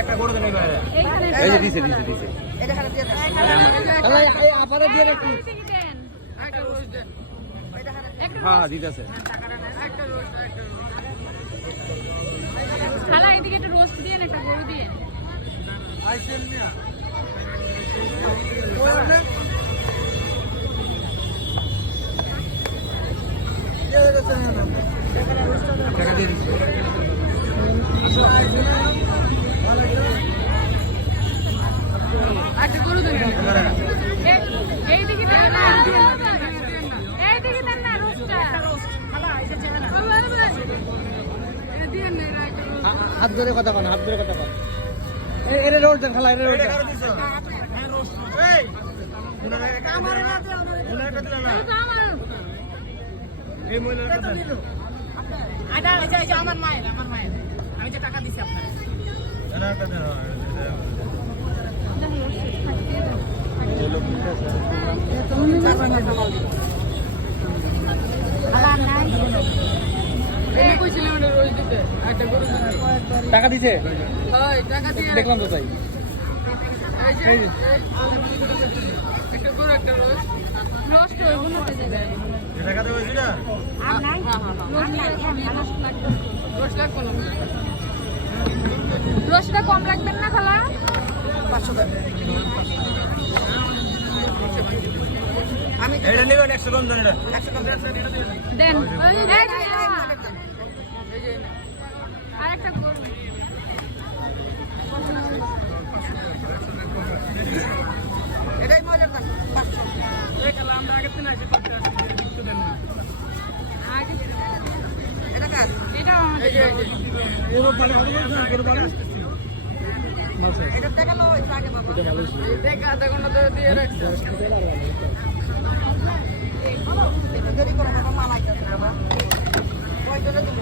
একটা করে দেন এই যে দিছে দিছে দিছে এটা খারাপ দিয়ে দেন এই আপারে দিয়ে রাখি একটা রোজ দেন হ্যাঁ দিতেছে একটা রোজ খালা এদিকে একটু রোস্ট দিয়ে একটা গরু দিয়ে আইসেন মিয়া ওই না টাকা দিয়ে দিচ্ছি আচ্ছা গরু দেন এইদিকে দেন না এইদিকে দেন না রোস্টটা খালা এসেছে না এটা দিয়ে না হাত ধরে কথা কন হাত ধরে কথা কন এর রোড দেন খালা এর রোড দেন হ্যাঁ রোস্ট এই আমার না দে ওনারটা দিলা না এই মহিলাটা দেন আদা এই যে আমার মায়ের আমি যে টাকা দিছি আপনাকে ওনারটা দেন টাকা দিছে দেখলাম তো তাই রসটা কম লাগবেন না খালা 500 টাকা আমি এটা নেবেন 100 কম দেন এটা 100 কম দেন আরেকটা করুন এটাই মজার দাম 500 এই কালা আমরা আগে থেকে আসি করতে আসি কিছু দেন না আগে এটা কাজ এটা এই যে এর পালে হবে না এর পালে এটা দেখালো এই আগে বাবা এটা ভালো ছিল দেখা আধা ঘন্টা ধরে দিয়ে রাখছি এটা দেরি করে বাবা মালাই যাচ্ছে বাবা কয়জনে দিল